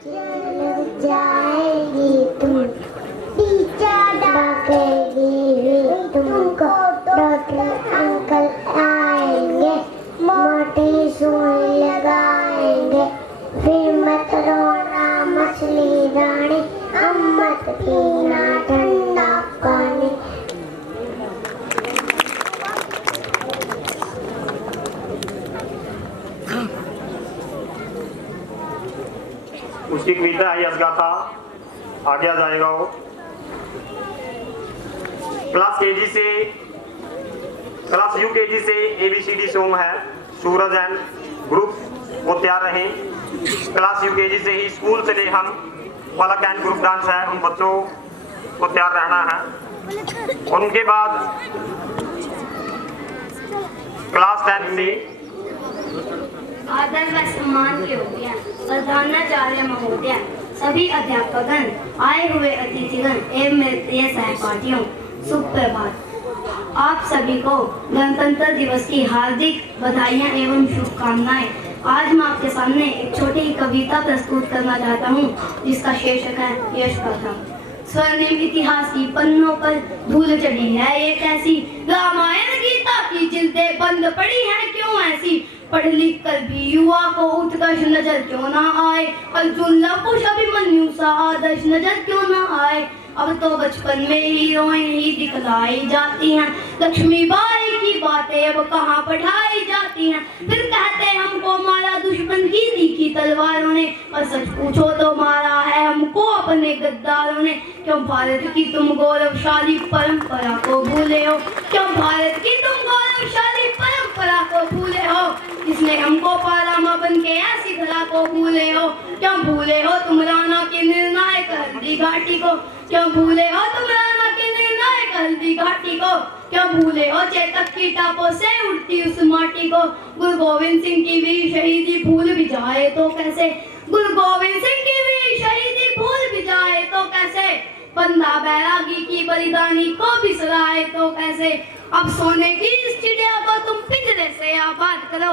चल जाएगी तुम, टीचर डाकेगी तुमको, डॉक्टर अंकल आएंगे, मोटी सुई लगाएंगे, फिर मत रोना मछली रानी, अब मत पीना ठंडा पानी। उसकी कविता है यश गाथा, आगे आ जाएगा वो। क्लास यूकेजी से ABCD सॉन्ग है, सूरज एंड ग्रुप वो तैयार रहे। क्लास यूकेजी से ही स्कूल से हम पलक एंड ग्रुप डांस है, उन बच्चों को तैयार रहना है। उनके बाद क्लास 10 से आदर व सम्मान योग्य प्रधानाचार्य महोदय, सभी अध्यापकगण, आए हुए अतिथिगण एवं मेरे प्रिय सहपाठियों, सुप्रभात। आप सभी को गणतंत्र दिवस की हार्दिक बधाइयां एवं शुभकामनाएं। आज मैं आपके सामने एक छोटी कविता प्रस्तुत करना चाहता हूं, जिसका शीर्षक है यश गाथा। स्वर्णिम इतिहास की पन्नों पर धूल चढ़ी है एक ऐसी, रामायण गीता की जिल्दें बंद पड़ी हैं क्यों ऐसी, पढ़ लिख कर भी युवा को उत्कर्ष नजर क्यों ना आए, अर्जुन लव कुश अभिमन्यु सा आदर्श नजर क्यों ना आए। अब तो बचपन में हीरोइन ही दिखलाई जाती हैं, लक्ष्मीबाई की बातें अब कहाँ पढ़ाई जाती हैं। फिर कहते हमको मारा दुश्मन की तीखी तलवारों ने, और सच पूछो तो मारा है हमको अपने गद्दारों ने। क्यों भारत की तुम गौरवशाली परंपरा को भूले हो, क्यों भारत की तुम गौरवशाली परंपरा को भूले हो, जिसने हमको पाला मां बन के ऐसी धरा को भूले हो। क्यों भूले हो तुम राणा के निर्णायक हल्दी घाटी को, क्यों भूले हो तुम राणा के निर्णायक हल्दी घाटी को, क्यों भूले हो चेतक की टापों से उड़ती उस माटी को। गुरु गोविंद सिंह की भी शहीदी भूल भी जाए तो कैसे, गुरु गोविंद सिंह की भी शहीदी भूल भी जाए तो कैसे, बंदा बैरागी की बलिदानी को बिसराए तो कैसे। अब सोने की इस चिड़िया को तुम पिंजरे से आबाद करो,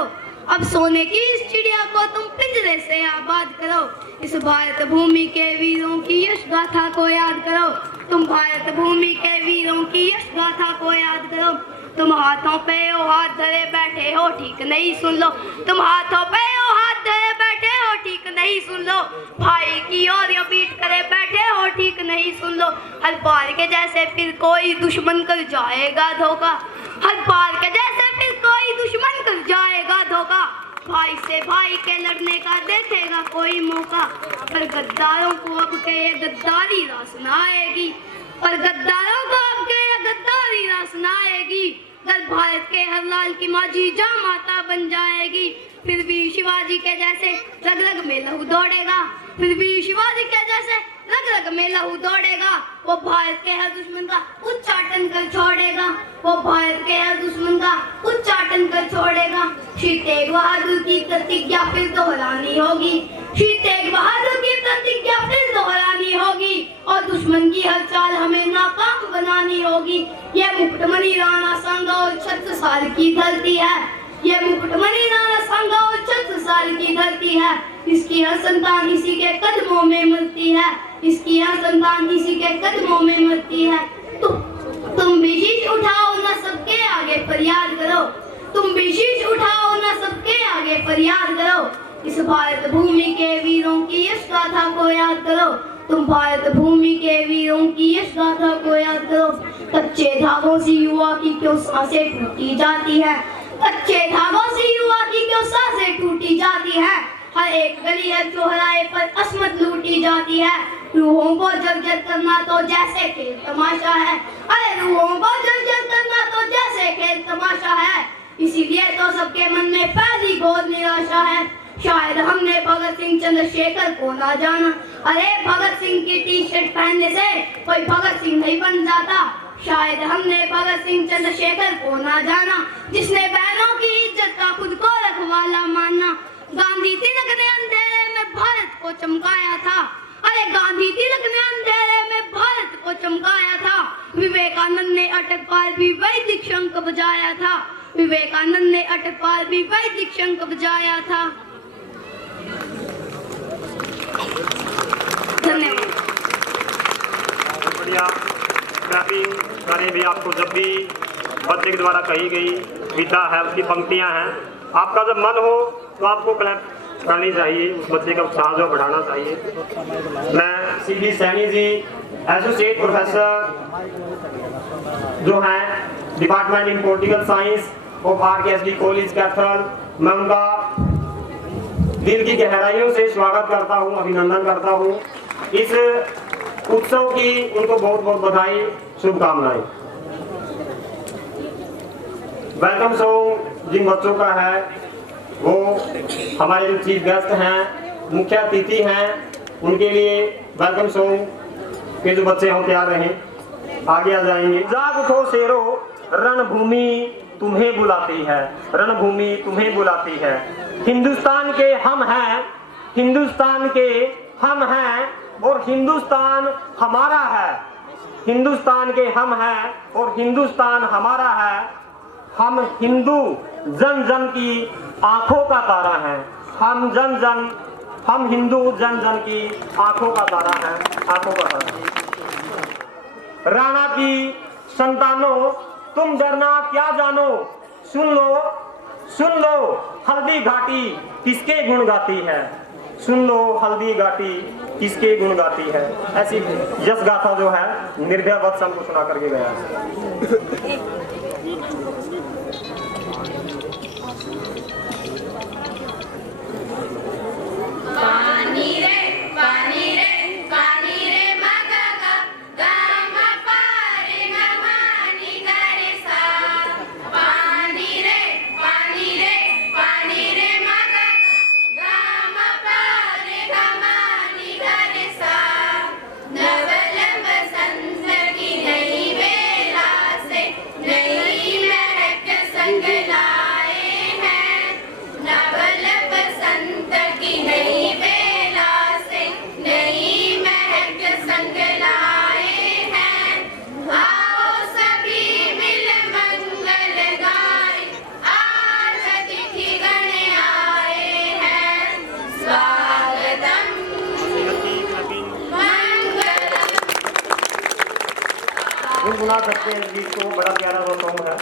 अब सोने की इस चिड़िया को तुम पिंजरे से आबाद करो। इस भारत भूमि के वीरों की यश गाथा को याद करो, तुम भारत भूमि के वीरों की यश गाथा को याद करो। तुम हाथों पे ओ हाथ धरे बैठे हो ठीक नहीं सुन लो, तुम हाथों पे ओ हाथ धरे बैठे हो ठीक नहीं सुन लो, भाई की ओर यो पीट करे बैठे हो ठीक नहीं सुन लो। हर बार के जैसे फिर कोई दुश्मन कर जाएगा धोखा, हर बार के जैसे फिर कोई दुश्मन कर जाएगा धोखा। भाई से भाई के लड़ने का देखेगा कोई मौका, पर गद्दारों को अब के ये गद्दारी रास न आएगी, पर गद्दारों को अब के ये गद्दारी रास न आएगी। अगर भारत के हर लाल की माजी जा माता बन जाएगी, फिर भी शिवाजी के जैसे रग रग में लहू दौड़ेगा, फिर भी शिवाजी के जैसे रग रग में लहू दौड़ेगा। वो भारत के हर दुश्मन का उच्चाटन कर छोड़ेगा, वो भारत के हर दुश्मन का उच्चाटन कर छोड़ेगा। श्री तेग बहादुर की प्रतिज्ञा फिर दोहरानी होगी, श्री तेग बहादुर की प्रतिज्ञा फिर दोहरानी होगी, और दुश्मन की हर चाल हमें नाकाम बनानी होगी। ये मुकुटमणि राणा सांगा 36 साल की धरती है, ये मुकुटमणि राणा सांगा 36 साल की धरती है। इसकी हर संतान इसी के कदमों में मरती है, इसकी हर संतान इसी के कदमों में मरती है। तुम भी शीश उठाओ ना सबके आगे फरियाद करो, तुम भी शीश उठाओ ना सबके आगे फरियाद करो। इस भारत भूमि के वीरों की यश गाथा को याद करो, तुम भारत भूमि के वीरों की यश गाथा को याद करो। कच्चे धागों से युवा की क्यों सांसें टूटी जाती है, कच्चे धागों से युवा की क्यों सांसें टूटी जाती है। हर एक गली हर चौराहे पर अस्मत लूटी जाती है। रूहों को जर्जर करना तो जैसे खेल तमाशा है, अरे रूहों को जर्जर करना तो जैसे खेल तमाशा है। इसीलिए तो सबके मन में फैली घोर निराशा है। शायद हमने भगत सिंह चंद्रशेखर को ना जाना, अरे भगत सिंह की टी-शर्ट पहनने से कोई भगत सिंह नहीं बन जाता। शायद हमने भगत सिंह चंद्रशेखर को ना जाना, जिसने बहनों की इज्जत का खुद को रखवाला माना। गांधी तिलक ने अंधेरे में भारत को चमकाया था, अरे गांधी तिलक ने अंधेरे में भारत को चमकाया था। विवेकानंद ने अटक पार भी वैदिक शंख बजाया था, विवेकानंद ने अटक पार भी वैदिक शंख बजाया था। भैया क्लैपिंग करें भी। आपको जब भी बच्चे के द्वारा कही गई विधा है उसकी पंक्तियां हैं, आपका जब मन हो तो आपको क्लैप करनी चाहिए, उस बच्चे का उत्साह जो बढ़ाना चाहिए। मैं CB Saini ji associate professor जो हैं department in political science of RKSD college Kaithal, मैं उनका दिल की गहराइयों से स्वागत करता हूं, अभिनंदन करता हूं। इस उत्सव की उनको बहुत बहुत बधाई, शुभकामनाएं। वेलकम सॉन्ग जिन बच्चों का है वो हमारे जो चीफ गेस्ट हैं, मुख्य अतिथि हैं, उनके लिए वेलकम सॉन्ग के जो बच्चे हम तैयार रहें, आगे आ जाएंगे। जाग उठो शेरो, रणभूमि तुम्हें बुलाती है, रणभूमि तुम्हें बुलाती है। हिंदुस्तान के हम हैं, हिंदुस्तान के हम हैं और हिंदुस्तान हमारा है। हिंदुस्तान के हम हैं और हिंदुस्तान हमारा है। हम हिंदू जन जन की आंखों का तारा है। हम हिंदू जन जन की आंखों का तारा है, आंखों का तारा। राणा की संतानों तुम डरना क्या जानो, सुन लो हल्दी घाटी किसके गुण गाती है, सुन लो हल्दी घाटी किसके गुण गाती है। ऐसी यश गाथा जो है निर्भया वत्स हमको सुना करके गया। गुनगुना सकते हैं इस गीत को, बड़ा प्यारा वो सॉन्ग है।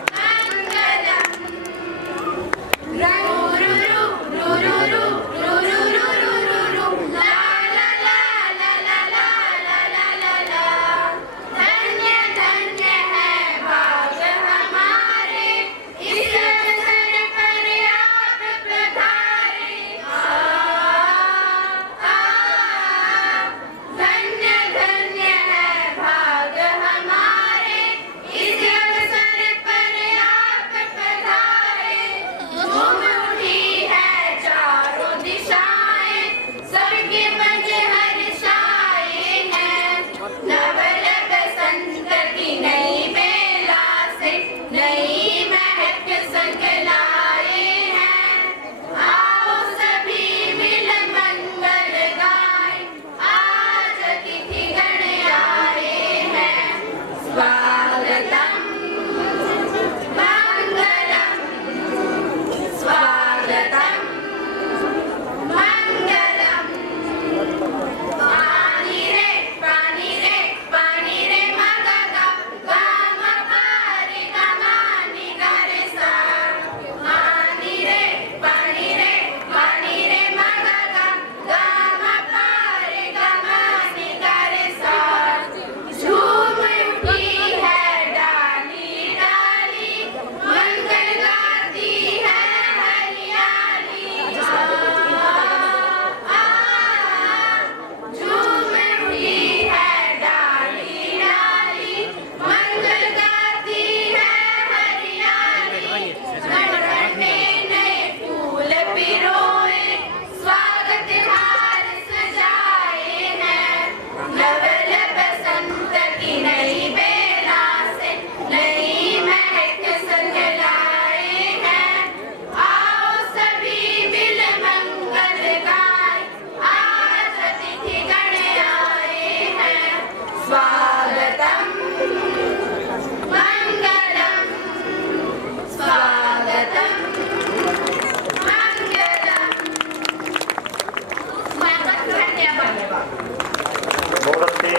बहुत अच्छे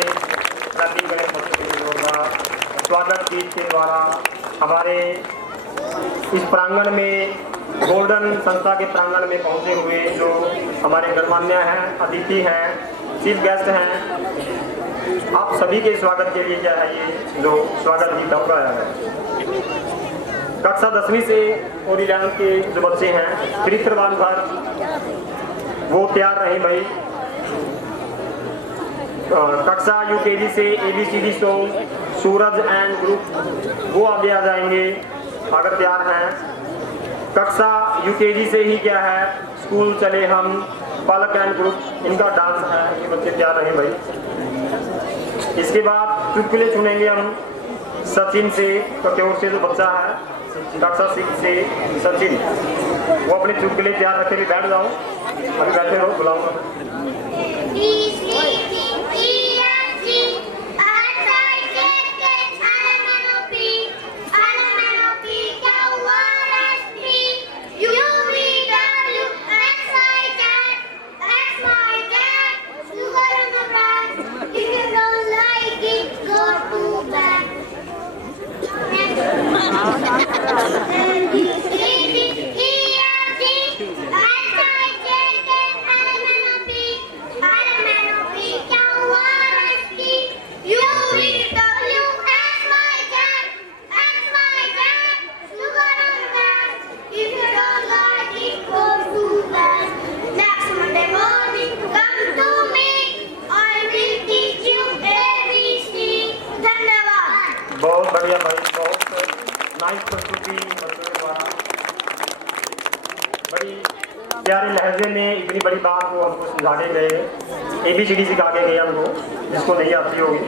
स्वागत गीत के द्वारा हमारे इस प्रांगण में, गोल्डन संस्था के प्रांगण में पहुंचे हुए जो हमारे गणमान्य हैं, अतिथि हैं, चीफ गेस्ट हैं, आप सभी के स्वागत के लिए क्या है ये जो स्वागत गीत गाया है। कक्षा 10वीं से और 11वीं के जो बच्चे हैं चरित्रवान भर वो तैयार रहे भाई। कक्षा यूकेजी से ABCD song Suraj and group वो आगे आ जाएंगे अगर तैयार हैं। कक्षा यूकेजी से ही क्या है स्कूल चले हम पलक एंड ग्रुप इनका डांस है, ये बच्चे तैयार रहे भाई। इसके बाद चुटकुले सुनेंगे हम सचिन से, कत्योर से जो बच्चा है कक्षा 6 से सचिन, वो अपने चुटकुले तैयार रखे, भी बैठ जाओ, अभी बैठे रहो, बुलाऊंगा। बहुत बढ़िया भाई, बहुत नाइस प्रस्तुति बच्चों के द्वारा, बड़ी प्यारे लहजे में इतनी बड़ी बात को हमको समझा के गए, ABCD सिखा के गए हमको, जिसको नहीं आती होगी।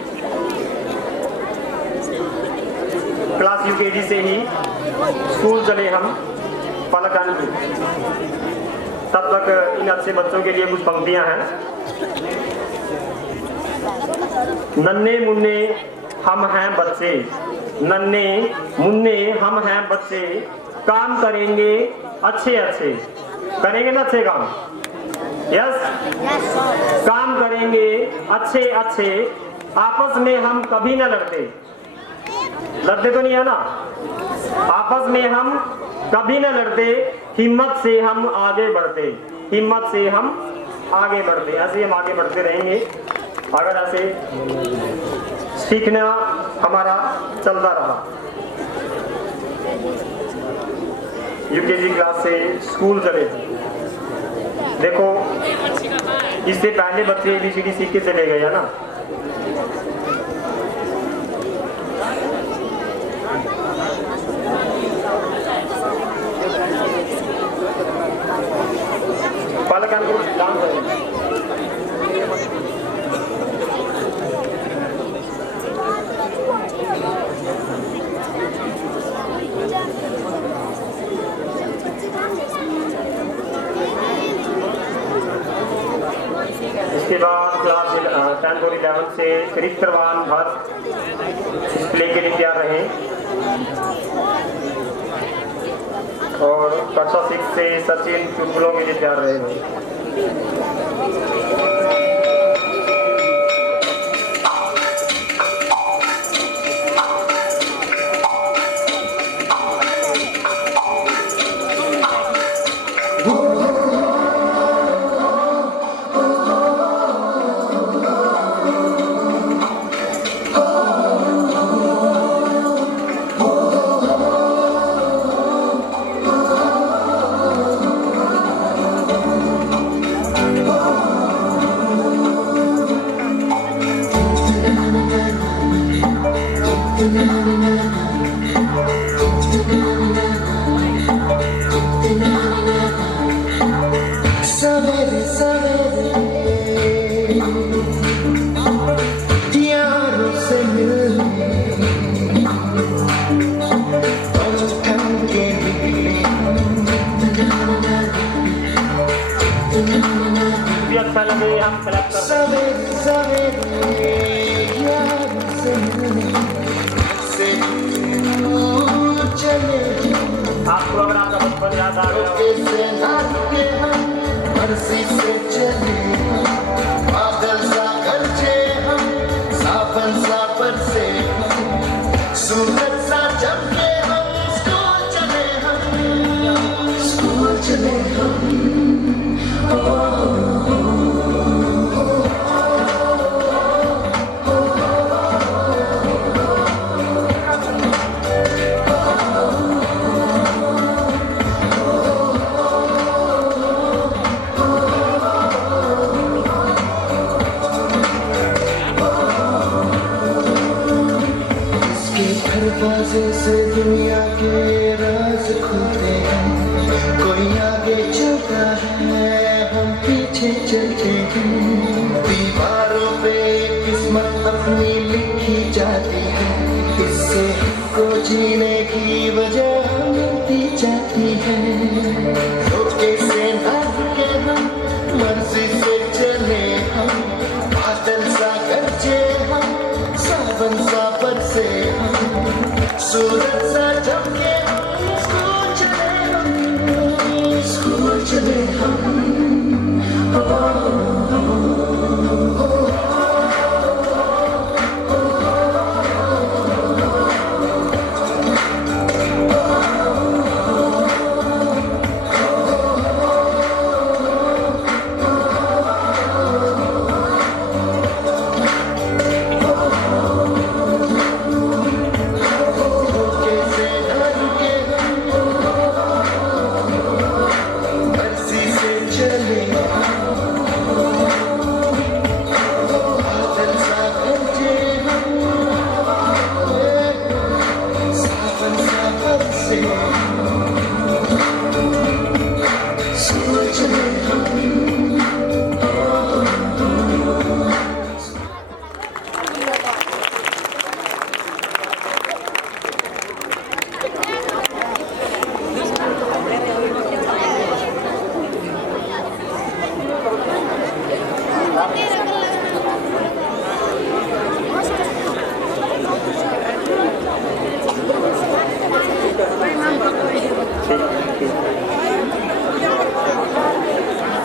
क्लास यूकेजी से ही स्कूल चले हम पलकान में, तब तक इन अच्छे बच्चों के लिए कुछ पंक्तियां हैं। नन्हे मुन्ने हम हैं बच्चे, नन्हे मुन्ने हम हैं बच्चे, काम करेंगे अच्छे अच्छे, करेंगे ना अच्छे काम, यस काम करेंगे अच्छे अच्छे, आपस में हम कभी ना लड़ते, लड़ते तो नहीं है ना, आपस में हम कभी ना लड़ते, हिम्मत से हम आगे बढ़ते, हिम्मत से हम आगे बढ़ते, ऐसे हम आगे बढ़ते रहेंगे अगर ऐसे सीखना हमारा चलता रहा। यूकेजी क्लास से स्कूल चले, देखो इससे पहले बच्चे ABCD सीख के चले गए है ना, पलक एंड ग्रुप डांस है। इसके बाद क्लास 10 और 11 से चरित्रवान भर प्ले के लिए तैयार रहे, और कक्षा 6 से सचिन चुटकुलों के लिए तैयार रहे। सवेरे सवेरे यारों से मिलने के भी अच्छा लगे हम सेलेक्ट कर सवेरे सवेरे यारों से मिलने से चले आपको अगर आपका बचपन याद आ गया बरसी से चले बादल सा गरजे हम सावन सा बरसे मजे से दुनिया के राज खुलते हैं, कोई आगे चलता है हम पीछे चलते हैं, दीवारों पे किस्मत अपनी लिखी जाती है, इससे हमको जीने की वजह मिलती जाती है। धोखे से ना रुके हम, मर्जी से चले हम, बादल सा गरजे हम, सावन सा बरसे हम, सूरज सा चमके हम, स्कूल चले हम,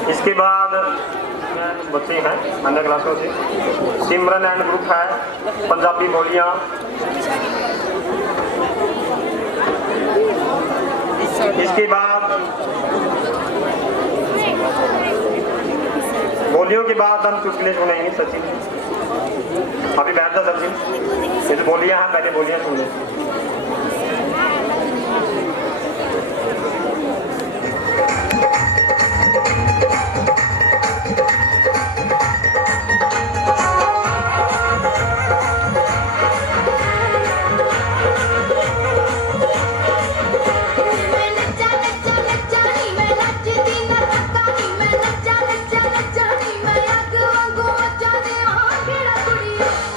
इसके बाद बच्चे हैं अन्य क्लासों से, सिमरन एंड ग्रुप है, पंजाबी बोलियां। इसके बाद बोलियों के बाद हम चुटकुले सुनेंगे। सचिन अभी बैठ जा सचिन, ये तो बोलियां हैं, पहले बोलियां सुन ले।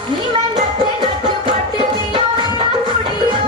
नी मैं नचे नच पट दिया कुड़िया।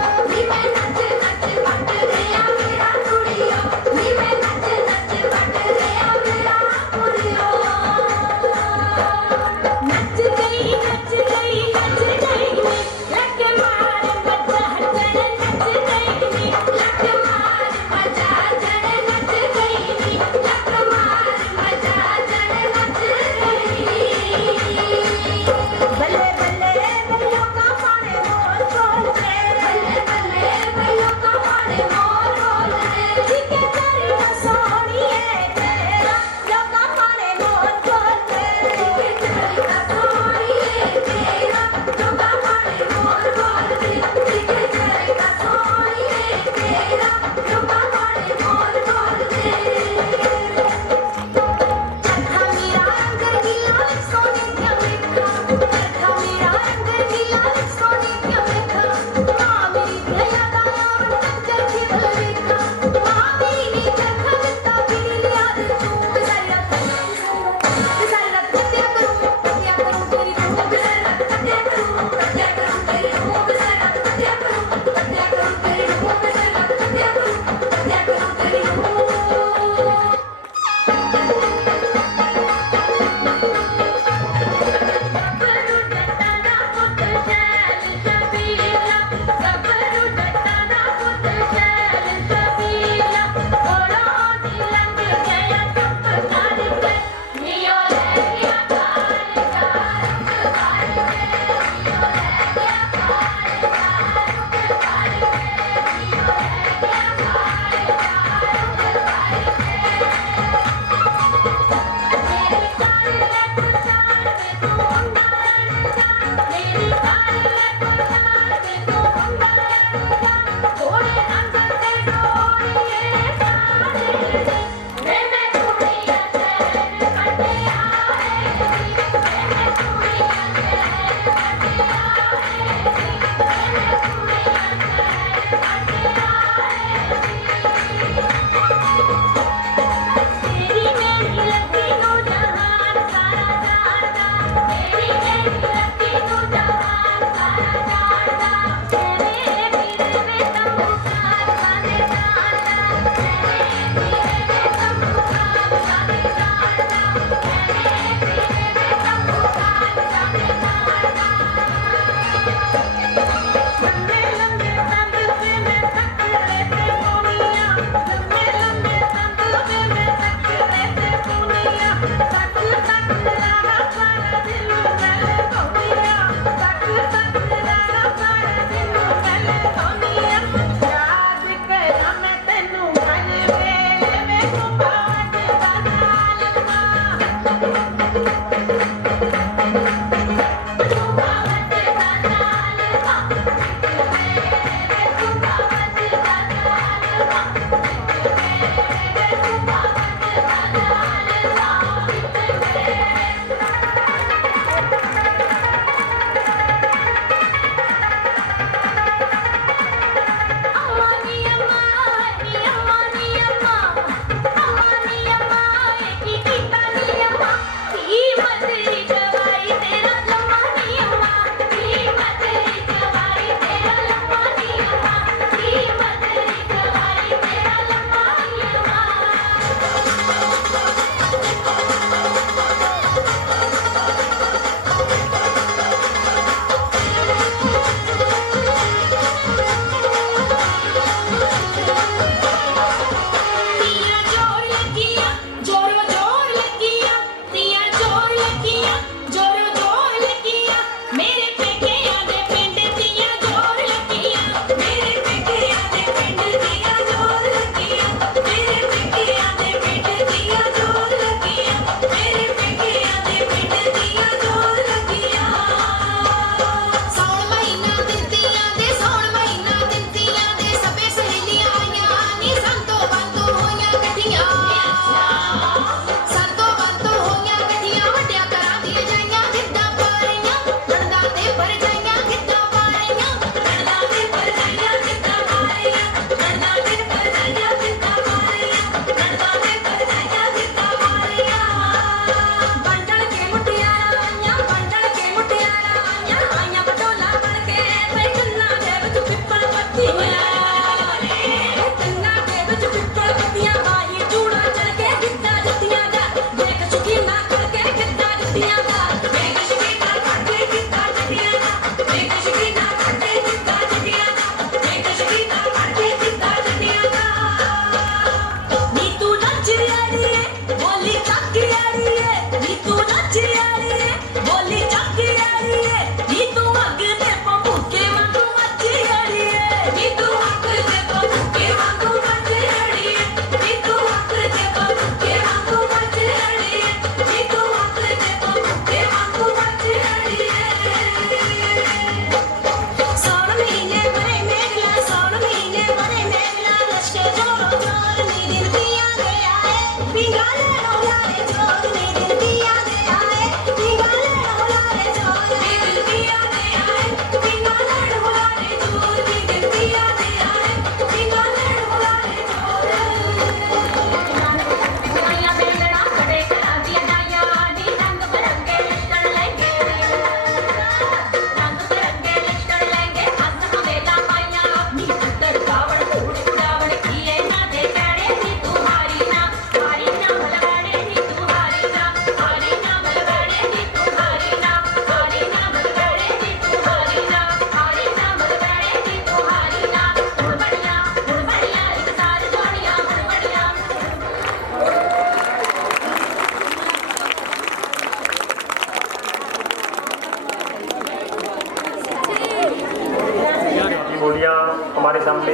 हमारे सामने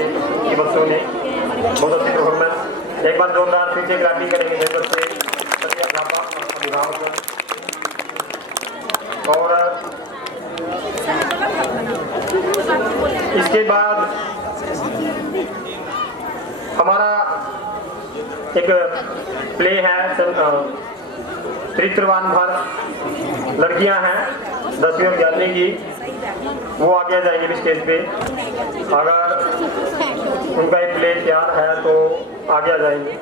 ये बच्चों ने बहुत अच्छी परफॉर्मेंस। एक बार जोरदार पीछे क्लैपिंग करेंगे मेरे बच्चे, सभी अध्यापक और अभिभावक। और इसके बाद हमारा एक प्ले है, चरित्रवान भर लड़कियां हैं 10वीं और 11वीं की, वो आगे जाएंगे भी स्टेज पे। अगर उनका एक प्ले तैयार है तो आगे आ जाएंगे।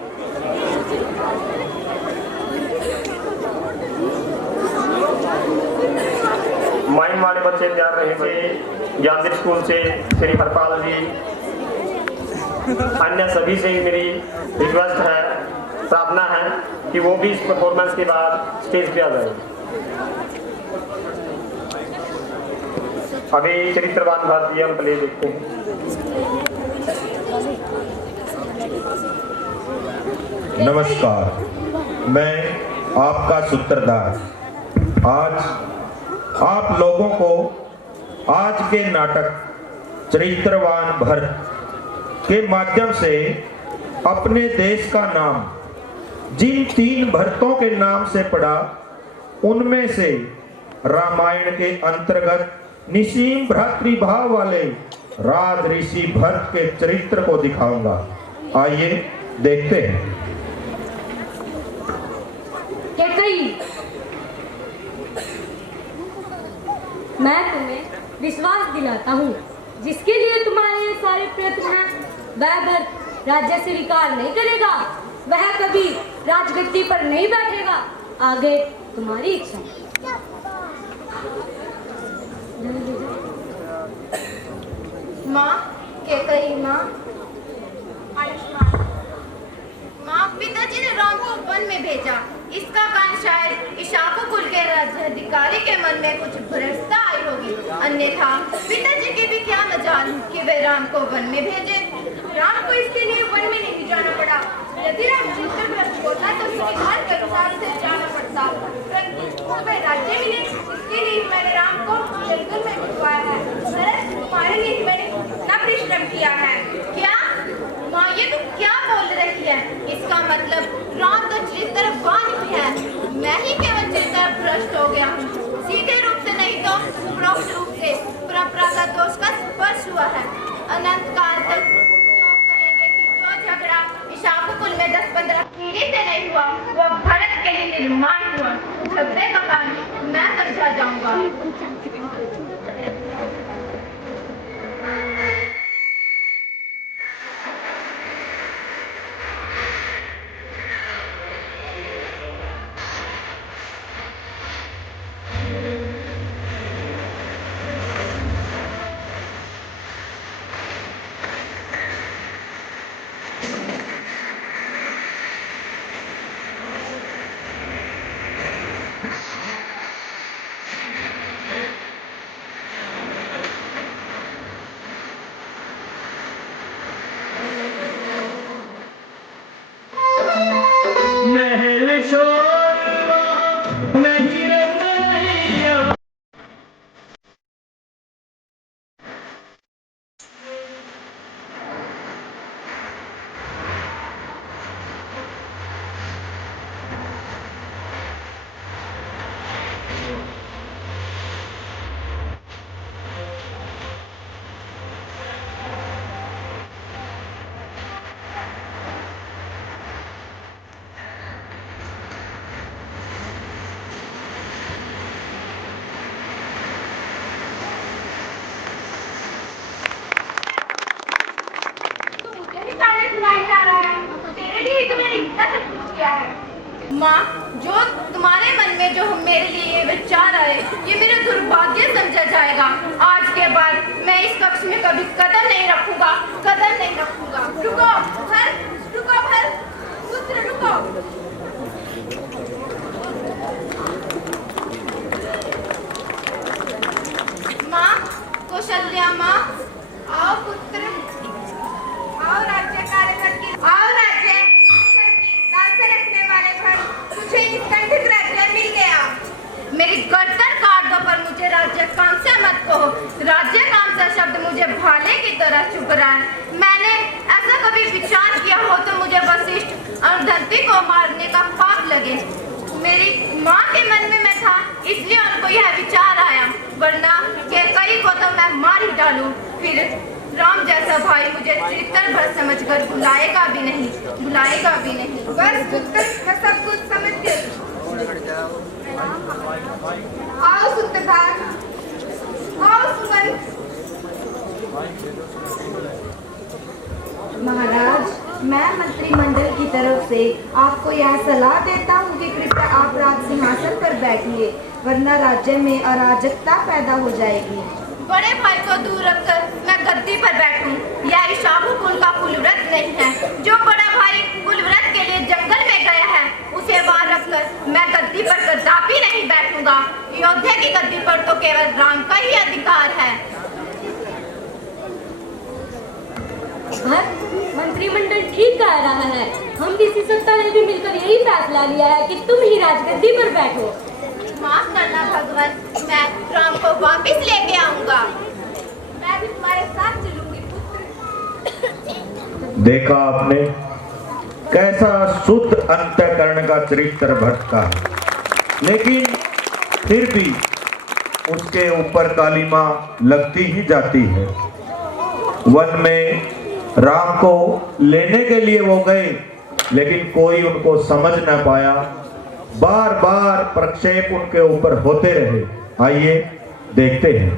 माइन वाले बच्चे तैयार रहेंगे। ज्ञानदीप स्कूल से श्री हरपाल जी, अन्य सभी से मेरी रिक्वेस्ट है, प्रार्थना है कि वो भी इस परफॉर्मेंस के बाद स्टेज पे आ जाएंगे। अभी चरित्रवान भारतीय हम प्ले देखते हैं। नमस्कार, मैं आपका सूत्रधार आज आप लोगों को आज के नाटक चरित्रवान भरत के माध्यम से अपने देश का नाम जिन 3 भरतों के नाम से पढ़ा, उनमें से रामायण के अंतर्गत निसीम भ्रातृभाव वाले राज ऋषि भरत के चरित्र को दिखाऊंगा। आइए देखते हैं। मैं तुम्हें विश्वास दिलाता हूँ, जिसके लिए तुम्हारे ये सारे प्रयत्न हैं, वह भरत राज्य से विकार नहीं करेगा, वह कभी राजगद्दी पर नहीं बैठेगा। आगे तुम्हारी इच्छा। माँ कैकई माँ, आयुष्मान माँ, पिताजी ने राम को वन में भेजा। इसका कारण शायद इशाको कुल के राज्याधिकारी के मन में कुछ भ्रष्टता आई होगी, अन्यथा पिताजी की भी क्या मजाल कि वे राम को वन में भेजे। राम को इसके लिए वन में नहीं जाना पड़ा। यदि राम चित्तभ्रष्ट होता तो संविधान के अनुसार से जाना पड़ता, परंतु वे राज्य मिले, इसके लिए मैंने राम को जंगल में भिजवाया है। सरस तुम्हारे लिए मैंने इतना परिश्रम किया है। क्या माँ, ये तुम क्या बोल रही है? इसका मतलब राम तो चरित्रवान ही है, मैं ही केवल चरित्रभ्रष्ट हो गया हूँ। सीधे रूप से नहीं तो परोक्ष रूप से परंपरागत दोष का स्पर्श हुआ है। अनंत काल तक क्यों कहेंगे कि जो झगड़ा इशाको कुल में 10-15 पीढ़ी से नहीं हुआ, वो भारत के लिए निर्माण हुआ। झगड़े का कारण मैं समझा जाऊंगा। माँ, जो तुम्हारे मन में जो मेरे लिए ये विचार आए, ये मेरा दुर्भाग्य समझा जाएगा। आज के बाद मैं इस कक्ष में कभी कदम नहीं रखूंगा, कदम नहीं रखूंगा। रुको भर, रुको भर, पुत्र रुको। माँ, कौशल्या माँ, आओ पुत्र, आओ राज्य कार्यकर की, आओ राज्य से रखने वाले भर, मुझे निष्कंठित राज्य मिल गया। मेरी गर्दन काट दो पर मुझे राज्य कांसा मत कहो। राज्य कांसा शब्द मुझे भाले की तरह चुभ रहा है। मैंने ऐसा कभी विचार किया हो तो मुझे वशिष्ठ और धरती को मारने का पाप लगे। मेरी माँ के मन में मैं था, इसलिए उनको यह विचार आया, वरना कैकई को तो मैं मार ही डालूं। फिर राम जैसा भाई मुझे चरित्र भर समझकर बुलाएगा भी नहीं, बुलाएगा भी नहीं। बस पुत्र, मैं सब कुछ समझ गई। आओ सूत्रधार, आओ सुमन। महाराज, मैं मंत्रिमंडल की तरफ से आपको यह सलाह देता हूँ कि कृपया आप राज सिंहासन पर बैठिए, वरना राज्य में अराजकता पैदा हो जाएगी। बड़े भाई को दूर रखकर मैं गद्दी पर बैठूं, यह इशाबू कुल का कुलव्रत नहीं है। जो बड़ा भाई कुलव्रत के लिए जंगल में गया है, उसे वहां रखकर मैं गद्दी पर कदापि नहीं बैठूंगा। अयोध्या की गद्दी पर तो केवल राम का ही अधिकार है। मंत्रिमंडल ठीक कह रहा है। हम किसी सत्ता ने भी मिलकर यही फैसला लिया है कि तुम ही राजगद्दी पर बैठो। माफ करना भगवान, मैं राम को वापस लेके आऊंगा। मैं भी तुम्हारे साथ चलूंगी पुत्र। देखा आपने कैसा शुद्ध अंतःकरण का चरित्र भट्ट का है, लेकिन फिर भी उसके ऊपर कालिमा लगती ही जाती है। वन में राम को लेने के लिए वो गए, लेकिन कोई उनको समझ न पाया। बार बार प्रक्षेप उनके ऊपर होते रहे। आइए देखते हैं।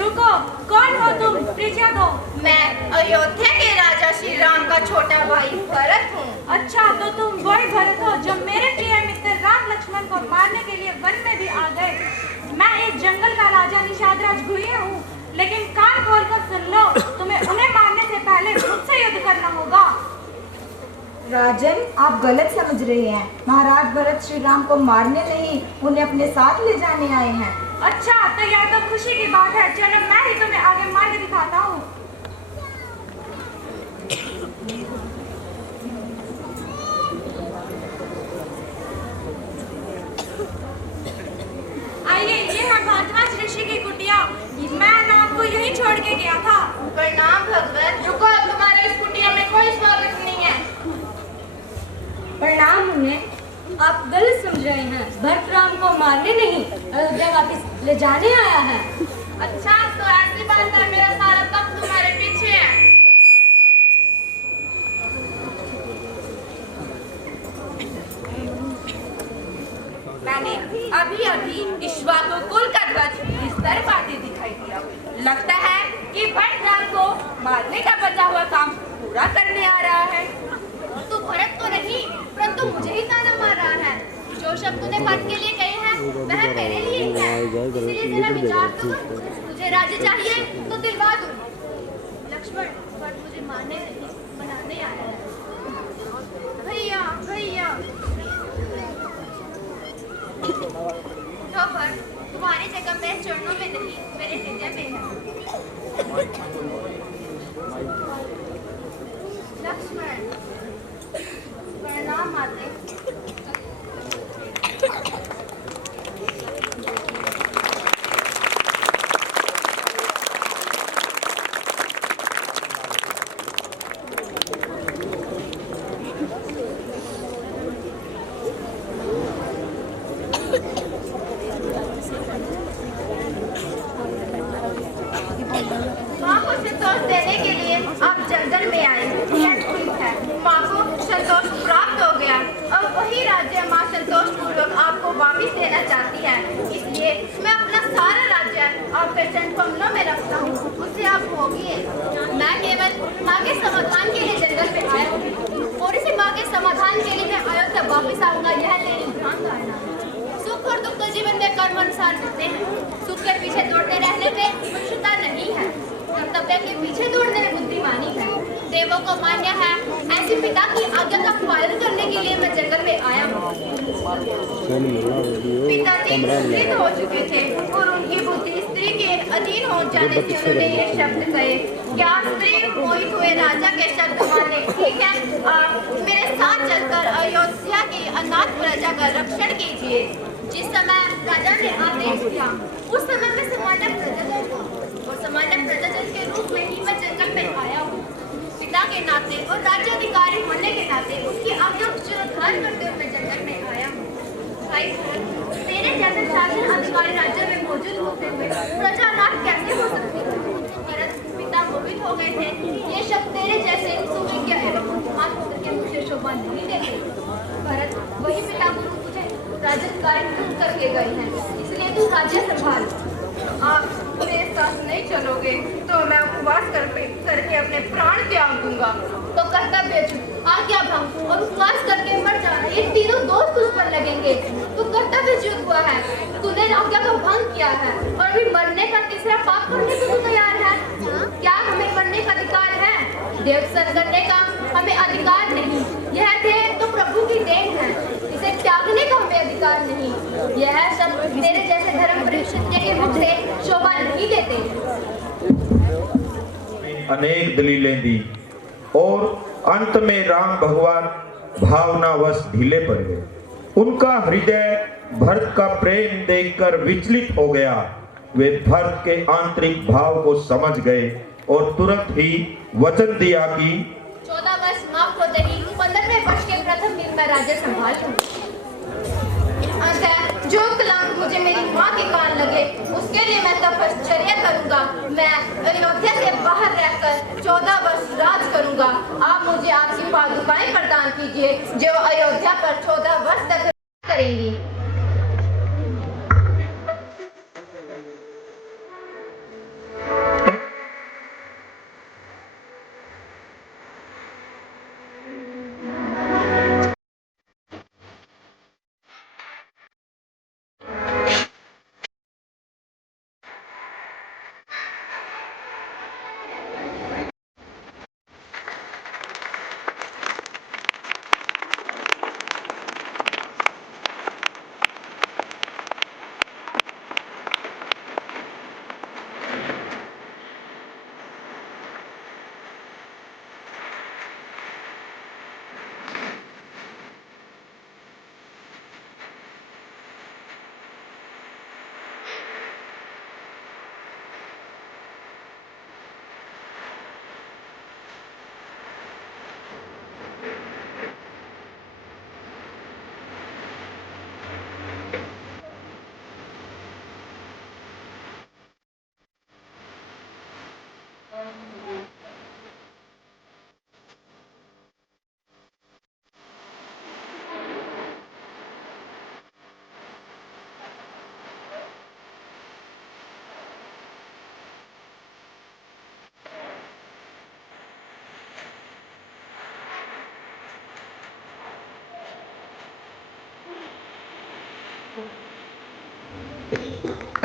रुको, कौन हो तुम? परिचय दो। मैं अयोध्या के राजा श्री राम का छोटा भाई भरत हूँ। अच्छा, तो तुम वही भरत हो जो मेरे प्रिय मित्र राम लक्ष्मण को मारने के लिए वन में भी आ गए। मैं इस जंगल का राजा निषादराज गुहे हूँ, लेकिन कान खोलकर सुन लो, तुम्हें उन्हें मारने से पहले मुझसे युद्ध करना होगा। राजन, आप गलत समझ रहे हैं। महाराज भरत श्री राम को मारने नहीं, उन्हें अपने साथ ले जाने आए हैं। अच्छा, तो यह तो खुशी की बात है। चलो मैं ही तुम्हें आगे मार्ग दिखाता हूँ। आइए, ये है भारद्वाज ऋषि की कुटिया। मैं आपको यही छोड़ के गया था। प्रणाम भगवत। रुको, तुम्हारे इस कुटिया में कोई स्वागत नहीं है। प्रणाम उन्हें। आप गलत समझ रहे हैं। भरत राम को मारने नहीं, अयोध्या वापस ले जाने आया है। अच्छा, तो ऐसी बात है, मेरा सारा तप तुम्हारे पीछे है। मैंने अभी अभी इक्ष्वाकु कुल का ध्वज इस तरफ आते दिखाई दिया। लगता है कि भरत राम को मारने का बचा हुआ काम पूरा करने आ रहा है। तू भरत तो नहीं, परंतु मुझे ही ताना मार रहा है। जो शब्द तूने भरत के लिए कहे हैं, वह मेरे लिए ही है। इसलिए जरा विचार तो कर। तुझे राज्य चाहिए तो दिलवा दूं। लक्ष्मण, भरत मुझे मारने नहीं, मनाने आया है। भैया, भैया। तो भरत, तुम्हारी जगह मेरे चरणों में नहीं, मेरे हृदय में है। लक्ष्मण, प्रणाम माते। माँ को संतोष देने के लिए आप जंगल में आए, यह ठीक है। माँ को संतोष प्राप्त हो गया। अब वही राज्य माँ संतोष पूर्वक आपको वापिस देना चाहती है, इसलिए मैं अपना सारा राज्य आपके चरण कमलों में रखता हूँ, उससे आप भोगिए। मैं केवल माँ के समाधान के लिए जंगल में आया हूँ और इसी माँ के समाधान के लिए मैं अयोध्या वापिस आऊंगा, यह मेरी भ्रांत धारणा है। सुख और दुख तो जीवन में कर्म अनुसार मिलते हैं। सुख के पीछे दौड़ते रहने में मनुष्यता नहीं है, कर्तव्य के पीछे दौड़ने में बुद्धिमानी है। देवों को मान्य है, ऐसे पिता की आज्ञा का पालन करने के लिए मैं जंगल में आया हूँ। पिताजी वृद्ध हो चुके थे और उनकी बुद्धि स्त्री के अधीन हो जाने से उन्होंने ये शब्द कहे, क्या स्त्री मोहित हुए राजा के शब्द माने? ठीक है, आप मेरे साथ चलकर अयोध्या की अनाथ प्रजा का रक्षण कीजिए। जिस समय राजा ने आदेश दिया उस समय मैं सामान्य प्रजाजन हूँ और सामान्य प्रजाजन के रूप में ही मैं जंगल में आया हूँ। पिता के नाते और राज्याधिकारी होने के नाते उसकी आज्ञा का अनुसरण करते हुए मैं जंगल में आया हूँ। भाई मेरे जैसे शासन अधिकारी राज्य में मौजूद होते हुए प्रजा अनाथ कैसे हो सकती है? भरत पिता मोहित हो गए थे, ये शब्द तेरे जैसे सुविज्ञ एवं बुद्धिमान पुत्र के मुझे शोभा नहीं देते। भरत वही पिता गुरु तुझे राज्याधिकारी नियुक्त करके गए हैं, इसलिए तू राज्य संभाल। आप मेरे साथ नहीं चलोगे तो मैं उपवास करके अपने प्राण त्याग दूंगा। तो कर्तव्य आज्ञा भंग और उपवास करके मर जाना, ये तीनों दोष तुझ पर लगेंगे। तू कर्तव्यच्युत हुआ है, तूने आज्ञा का भंग किया है और अभी मरने का तीसरा पाप करने को तू तैयार है। क्या हमें मरने का अधिकार है? देवसर करने का हमें अधिकार नहीं, यह देह तो प्रभु की देन है, इसे त्यागने का हमें अधिकार नहीं। यह सब तेरे जैसे धर्म परिषद के मुख से शोभा नहीं देते। अनेक दलीलें दी और अंत में राम भगवान भावनावश ढीले पड़ गए। उनका हृदय भरत का प्रेम देखकर विचलित हो गया। वे भरत के आंतरिक भाव को समझ गए और तुरंत ही वचन दिया कि 14 वर्ष समाप्त होते ही 15वें वर्ष के प्रथम दिन मैं राज्य संभाल लूं। अतः जो कलंक मुझे मेरी माँ के कान लगे उसके लिए मैं तपश्चर्या करूंगा। मैं अयोध्या से बाहर रहकर 14 वर्ष राज करूंगा। आप मुझे आपकी पादुकाएं प्रदान कीजिए जो अयोध्या पर 14 वर्ष तक राज करेंगी।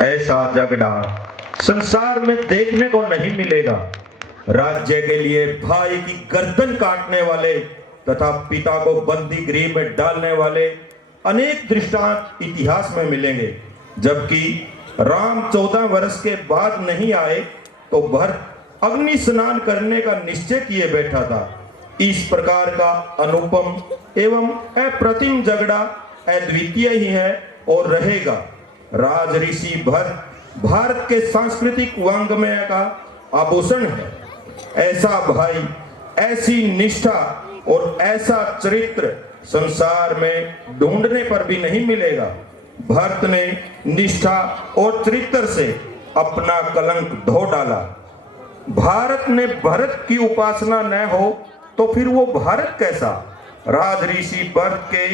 ऐसा झगड़ा संसार में देखने को नहीं मिलेगा। राज्य के लिए भाई की गर्दन काटने वाले तथा पिता को बंदी गृह में डालने वाले अनेक दृष्टांत इतिहास में मिलेंगे। जबकि राम 14 वर्ष के बाद नहीं आए तो भरत अग्नि स्नान करने का निश्चय किए बैठा था। इस प्रकार का अनुपम एवं अप्रतिम झगड़ा अद्वितीय ही है और रहेगा। राज ऋषि भरत भारत के सांस्कृतिक वांग्मय का आभूषण है। ऐसा भाई, ऐसी निष्ठा और ऐसा चरित्र संसार में ढूंढने पर भी नहीं मिलेगा। भरत ने निष्ठा और चरित्र से अपना कलंक धो डाला। भारत ने भरत की उपासना न हो तो फिर वो भारत कैसा? राज ऋषि भरत के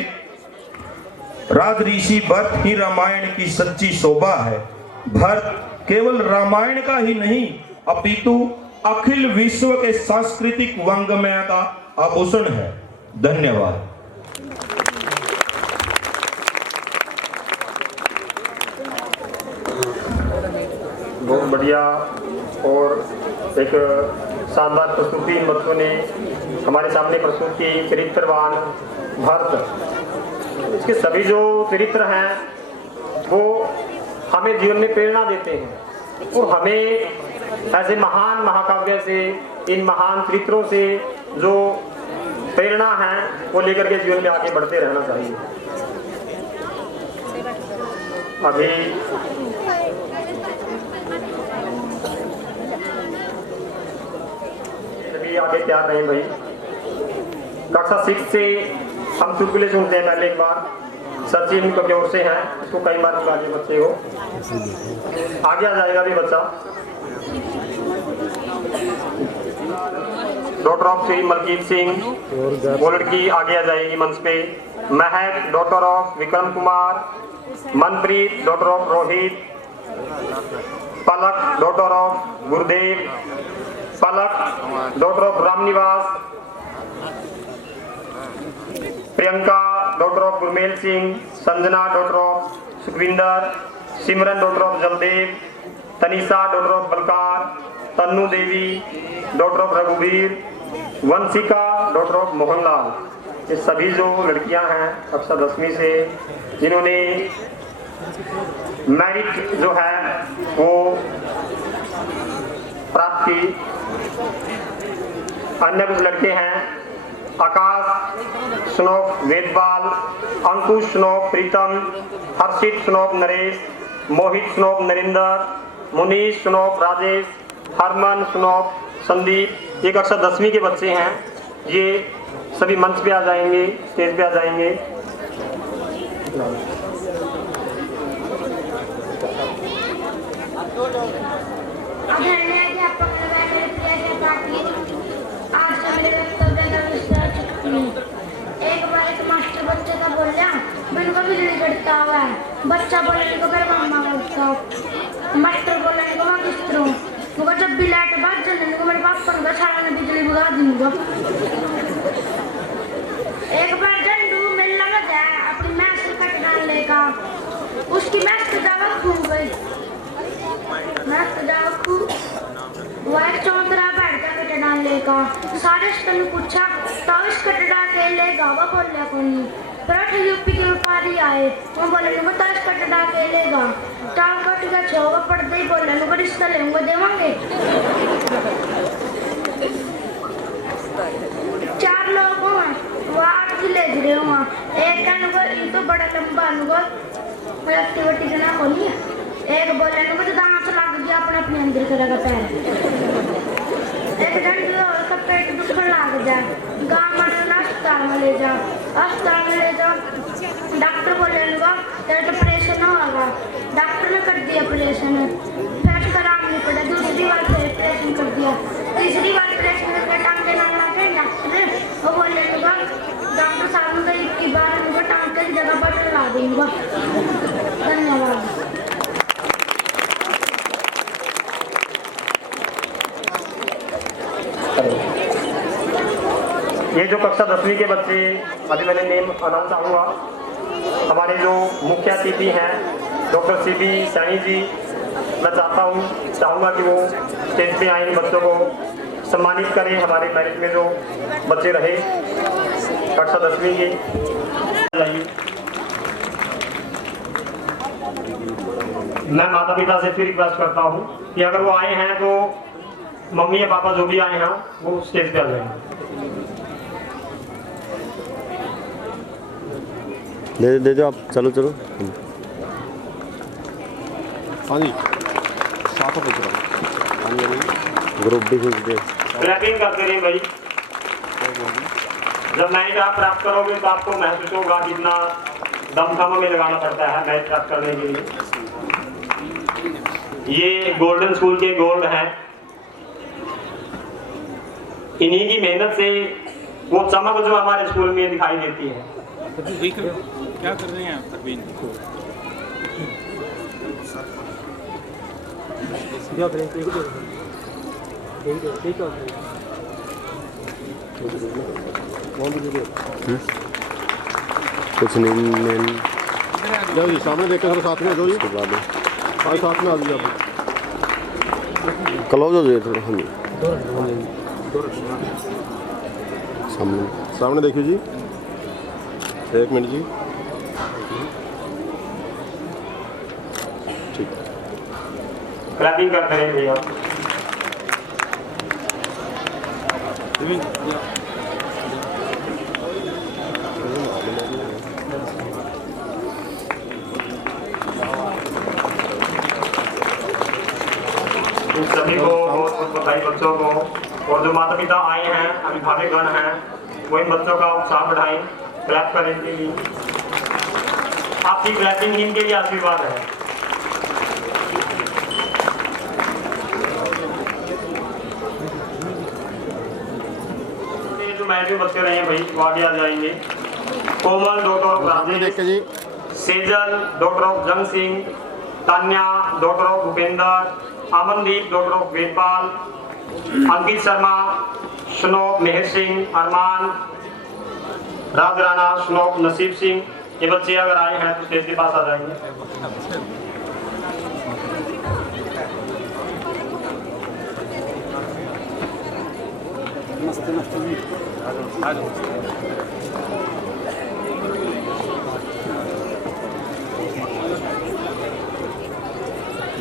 राजऋषि भरत ही रामायण की सच्ची शोभा है। भरत केवल रामायण का ही नहीं अपितु अखिल विश्व के सांस्कृतिक वांग्मय का आभूषण है। धन्यवाद। बहुत बढ़िया और एक शानदार प्रस्तुति इन बच्चों ने हमारे सामने प्रस्तुत की। चरित्रवान भरत, इसके सभी जो चरित्र हैं वो हमें जीवन में प्रेरणा देते हैं और हमें ऐसे महान महाकाव्य से, इन महान चरित्रों से जो प्रेरणा है वो लेकर के जीवन में आगे बढ़ते रहना चाहिए। अभी आगे तैयार रहे भाई। कक्षा 6 से हम चुटकुले सुनते हैं। पहले एक बार सचिन की ओर से है, इसको कई बार बुला के बच्चे को आगे आ जाएगा भी बच्चा। डॉक्टर ऑफ श्री मलकीत सिंह वो लड़की आगे आ जाएगी मंच पे। Mahak daughter of Vikram Kumar, Manpreet daughter of Rohit, Palak daughter of Gurudev, Palak daughter of Ramniwas, Priyanka daughter of Gurmel Singh, Sanjana daughter of Sukhvinder, Simran daughter of Jaldev, Tanisha daughter of Balkar, Tannu Devi daughter of रघुवीर, वंशिका डॉक्टर ऑफ मोहनलाल। ये सभी जो लड़कियां हैं कक्षा 10वीं से जिन्होंने मेरिट जो है वो प्राप्त की। अन्य कुछ लड़के हैं आकाश स्नोफ वेदपाल, अंकुश स्नोफ प्रीतम, हर्षित स्नोफ नरेश, मोहित स्नोफ नरेंद्र, मुनीश स्नोफ राजेश, हरमन स्नोफ संदीप। ये कक्षा 10वीं के बच्चे हैं। ये सभी मंच पे आ जाएंगे, स्टेज पे आ जाएंगे। एक बार एक मास्टर बच्चे का बोल रहा बिल्कुल बिजली कटता हुआ है। बच्चा बोलने को फिर मामा बोलता, मास्टर बोलने को मास्टरों मगर जब भी लाइट बात चलने को मेरे पापा को सारा ने बिजली भगा दूंगा। एक बार झंडू मेला में जाए अपनी मैस कट डालने का, उसकी मैस की दवा खू गई। मैस की दवा खू वह चौंतरा बैठ गया कट डालने का। सारे ने पूछा तो इस कट डाल के लेगा, वो बोलिया कौन। फिर यूपी के व्यापारी आए, वो बोले तो इस कट डाल के लेगा। चार कट का छोगा पड़ते ही बोले नुको रिश्ता लेंगे देवांगे। 4 लोग हैं वो 8 किले गिरे वहाँ। एक का नुको तो बड़ा लंबा नुको एक्टिविटी का ना खोली। एक बोले नुको तो दांत लग गया अपने अपने अंदर करेगा पैर। एक जन का पेट दुखने लग जाए, गाँव में अस्पताल में ले जाओ। अस्पताल में ले जाओ, डॉक्टर बोले नुको तेरा ऑपरेशन होगा। डॉक्टर ने कर दिया ऑपरेशन, फिर आराम नहीं पड़ा। दूसरी बार फिर ऑपरेशन कर दिया, तीसरी बार ऑपरेशन करके टांगे ना लगे। डॉक्टर ने वो बोले डॉक्टर साहब ने एक बार उनको टांगे की जगह पर लगा दूंगा। धन्यवाद। ये जो कक्षा 10वीं के बच्चे अभी मैंने नेम अनाउंस चाहूँगा। हमारे जो मुख्य अतिथि हैं डॉक्टर CB सैनी जी, मैं चाहूँगा कि वो स्टेज पे आए, बच्चों को सम्मानित करें। हमारे मेरिट में जो बच्चे रहे कक्षा 10वीं के। मैं माता पिता से फिर रिक्वेस्ट करता हूँ कि अगर वो आए हैं तो मम्मी या पापा जो भी आए हैं वो स्टेज पे आ जाएंगे। दे दो आप। चलो चलो पानी साफ ग्रुप भी खींच दे। क्लैपिंग करते रहिए भाई। जब मैच आप प्राप्त करोगे तो आपको महसूस होगा कितना दमखम में लगाना पड़ता है मैच प्राप्त करने के लिए। ये गोल्डन स्कूल के गोल्ड हैं। इन्हीं की मेहनत से वो चमक जो हमारे स्कूल में दिखाई देती है। क्या कर रहे हैं परवीन? कुछ नहीं मैं जाओ जी सामने देख के थोड़ा साथ में आ जाओ जी। उसके बाद आज साथ में आ जाइए आप। क्लोज हो जाइए थोड़ा। हाँ जी सामने सामने देखिए जी। 1 मिनट जी। ठीक। क्लैपिंग करते रहे भैया। इन सभी को बहुत बहुत बधाई बच्चों को, और जो माता पिता आए हैं अभिभावकगण हैं वो इन बच्चों का उत्साह बढ़ाएं, क्लैप करें इनके लिए। आपकी क्लैपिंग इनके लिए आशीर्वाद है। ये जो मैच में बच्चे रहे हैं भाई वो आगे आ जाएंगे। कोमल डॉक्टर ऑफ सामने देख के Rajesh, ji. Sejal daughter of Jang Singh, Tanya daughter of Bhupendra, Amandeep daughter of Vedpal, Ankit Sharma श्नोक मेहर सिंह, अरमान राज राणा श्नोक नसीब सिंह। ये बच्चे अगर आए हैं तो स्टेज के पास आ जाएंगे।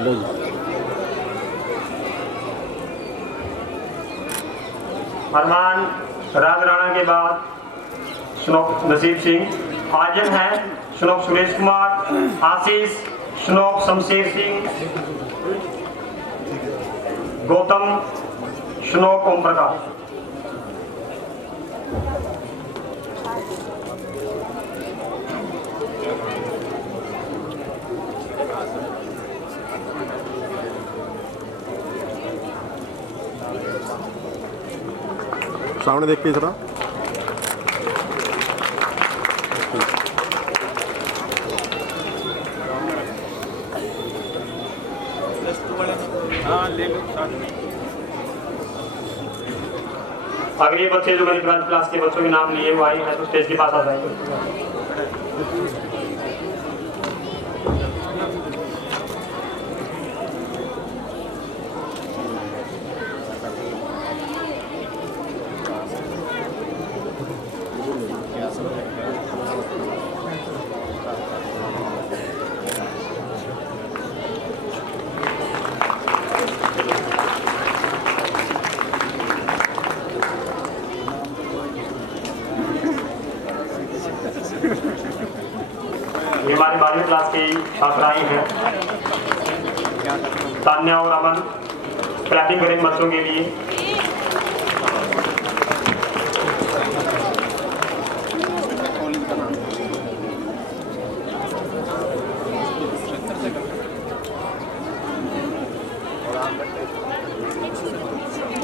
लो जी। अरमान राज राणा के बाद श्नोक नसीब सिंह, आर्यन है श्नोक सुरेश कुमार, आशीष श्नोक शमशेर सिंह, गौतम श्नोक ओम प्रकाश। सामने देख के जरा। हाँ ले लो। अगर ये बच्चे जो मेरी ब्रांच क्लास के बच्चों के नाम लिए वो आए हैं तो स्टेज के पास आ जाएंगे। ये हमारी 12वीं क्लास की छात्राएं हैं तान्या और अमन। क्लैपिंग करें बच्चों के लिए।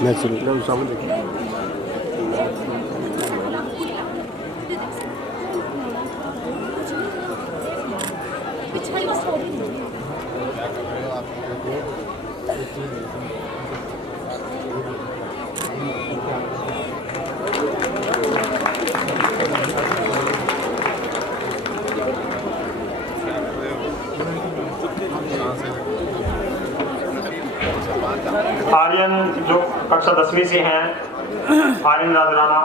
नेचुरल सामने देखिए। आर्यन जो कक्षा 10वीं से हैं, आर्यन राज राणा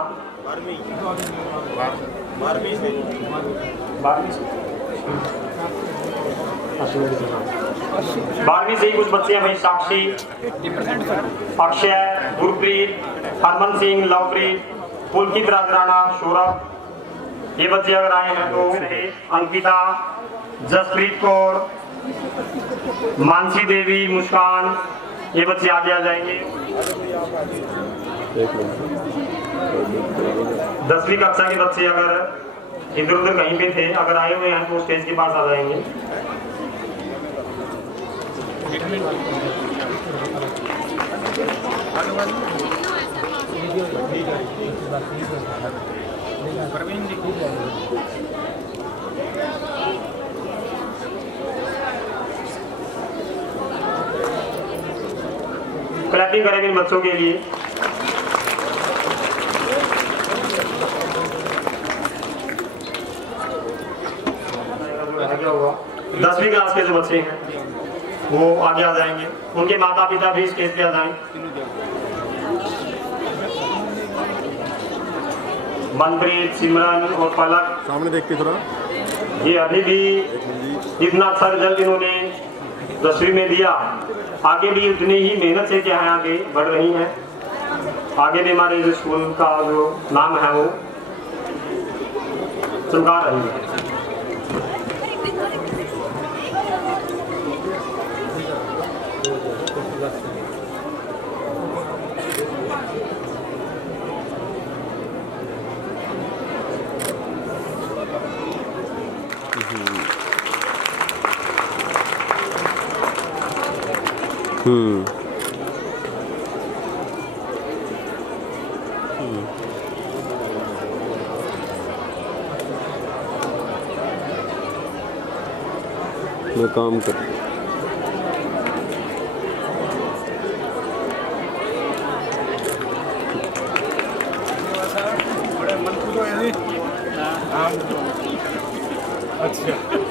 12वीं से ही कुछ बच्चे हैं भाई, साक्षी, अक्षय, गुरप्रीत, हरमन सिंह, लवप्रीत, पुलकित राज राणा, सौरभ। ये बच्चे अगर आए हैं तो अंकिता, जसप्रीत कौर, मानसी देवी, मुस्कान, ये बच्चे आगे आ जाएंगे। 10वीं कक्षा के बच्चे अगर इधर उधर कहीं पे थे, अगर आए हुए हैं तो स्टेज के पास आ जाएंगे। क्लैपिंग करेंगे इन बच्चों के लिए। क्या हुआ, 10वीं क्लास के जो बच्चे हैं वो आगे आ जाएंगे, उनके माता पिता भी स्टेज पे आ जाएं। मनप्रीत, सिमरन और पलक सामने देखते थोड़ा। ये अभी भी इतना अच्छा रिजल्ट इन्होंने 10वीं में दिया, आगे भी उतनी ही मेहनत से क्या है आगे बढ़ रही हैं। आगे भी हमारे जो स्कूल का जो नाम है वो चमका रही है। मैं काम कर अच्छा